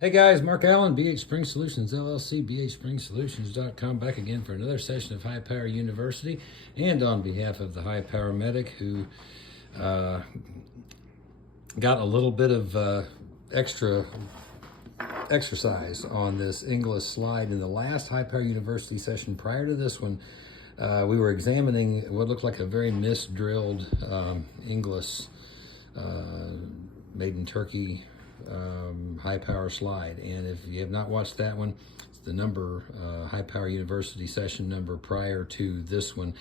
Hey guys, Mark Allen, BHSpringSolutions LLC, BHSpringSolutions.com, back again for another session of High Power University, and on behalf of the High Power Medic who got a little bit of extra exercise on this Inglis slide in the last High Power University session. Prior to this one, we were examining what looked like a very misdrilled Inglis made in Turkey high power slide. And if you have not watched that one, it's the High Power University session number prior to this one.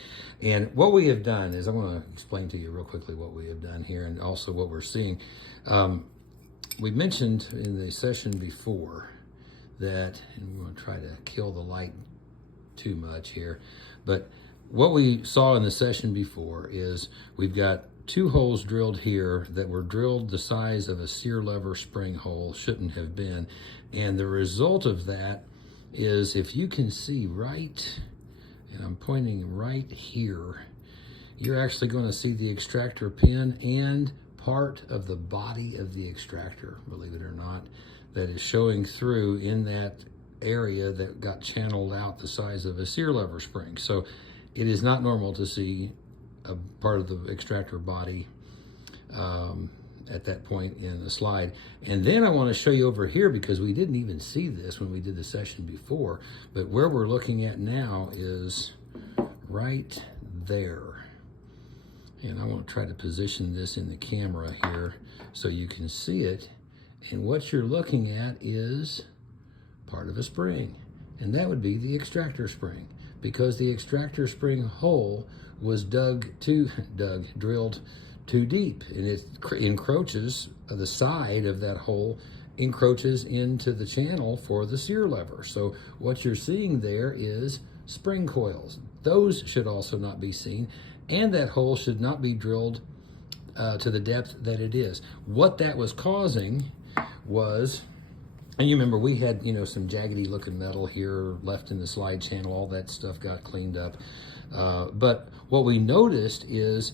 And what we have done is, I want to explain to you real quickly what we have done here and also what we're seeing. We mentioned in the session before that, and we want to try to kill the light too much here, but what we saw in the session before is we've got two holes drilled here that were drilled the size of a sear lever spring hole, shouldn't have been. And the result of that is, if you can see right, and I'm pointing right here, you're actually going to see the extractor pin and part of the body of the extractor, believe it or not, that is showing through in that area that got channeled out the size of a sear lever spring. So it is not normal to see a part of the extractor body at that point in the slide. And then I want to show you over here, because we didn't even see this when we did the session before, but where we're looking at now is right there. And I want to try to position this in the camera here so you can see it. And what you're looking at is part of a spring, and that would be the extractor spring, because the extractor spring hole was drilled too deep, and it encroaches, the side of that hole encroaches into the channel for the sear lever. So what you're seeing there is spring coils. Those should also not be seen, and that hole should not be drilled to the depth that it is. What that was causing was, and you remember we had, some jaggedy looking metal here left in the slide channel. All that stuff got cleaned up. But what we noticed is,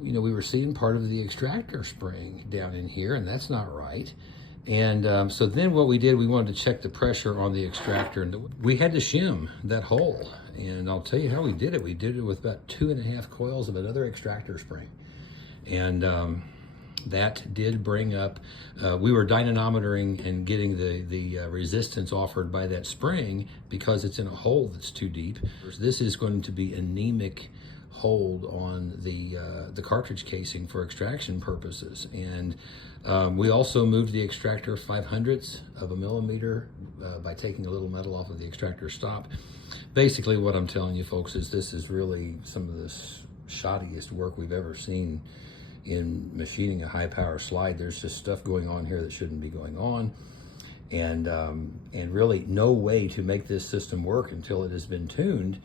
we were seeing part of the extractor spring down in here, and that's not right. And so then what we did, we wanted to check the pressure on the extractor, and we had to shim that hole. And I'll tell you how we did it. We did it with about 2.5 coils of another extractor spring. And that did bring up, we were dynamometering and getting the resistance offered by that spring, because it's in a hole that's too deep. This is going to be anemic hold on the cartridge casing for extraction purposes. And we also moved the extractor 0.05 of a millimeter by taking a little metal off of the extractor stop. Basically what I'm telling you folks is, this is really some of the shoddiest work we've ever seen in machining a high power slide. There's just stuff going on here that shouldn't be going on, and really no way to make this system work until it has been tuned.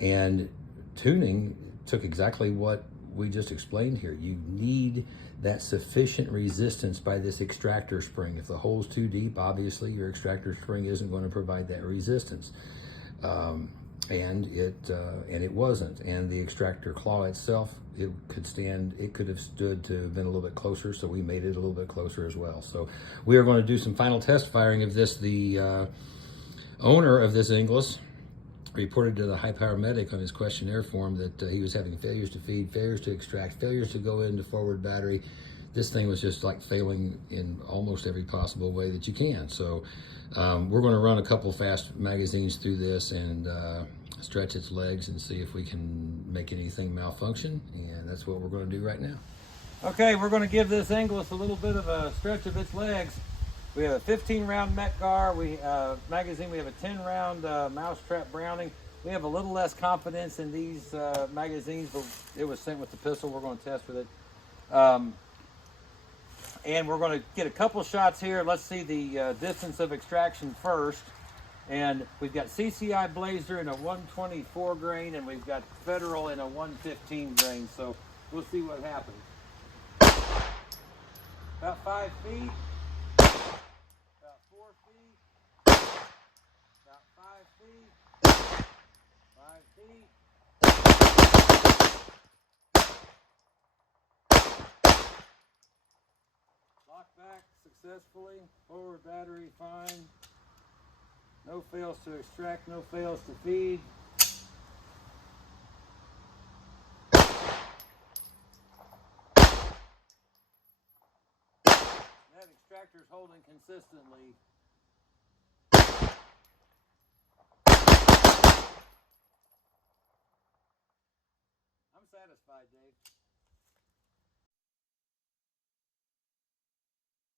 And tuning took exactly what we just explained here. You need that sufficient resistance by this extractor spring. If the hole's too deep, obviously your extractor spring isn't going to provide that resistance. And it wasn't. And the extractor claw itself, it could have stood to have been a little bit closer, so we made it a little bit closer as well. So we are going to do some final test firing of this. The owner of this Inglis reported to the High Power Medic on his questionnaire form that he was having failures to feed, failures to extract, failures to go into forward battery. This thing was just like failing in almost every possible way that you can. So we're going to run a couple fast magazines through this and stretch its legs and see if we can make anything malfunction. And that's what we're going to do right now. Okay, we're going to give this Inglis a little bit of a stretch of its legs. We have a 15 round Metgar magazine. We have a 10 round Mousetrap Browning. We have a little less confidence in these magazines, but it was sent with the pistol. We're going to test with it. And we're going to get a couple shots here. Let's see the distance of extraction first. And we've got CCI Blazer in a 124 grain, and we've got Federal in a 115 grain. So we'll see what happens. About 5 feet. About 4 feet. About 5 feet. 5 feet. Lock back successfully. Forward battery fine. No fails to extract, no fails to feed. That extractor is holding consistently. I'm satisfied, Dave.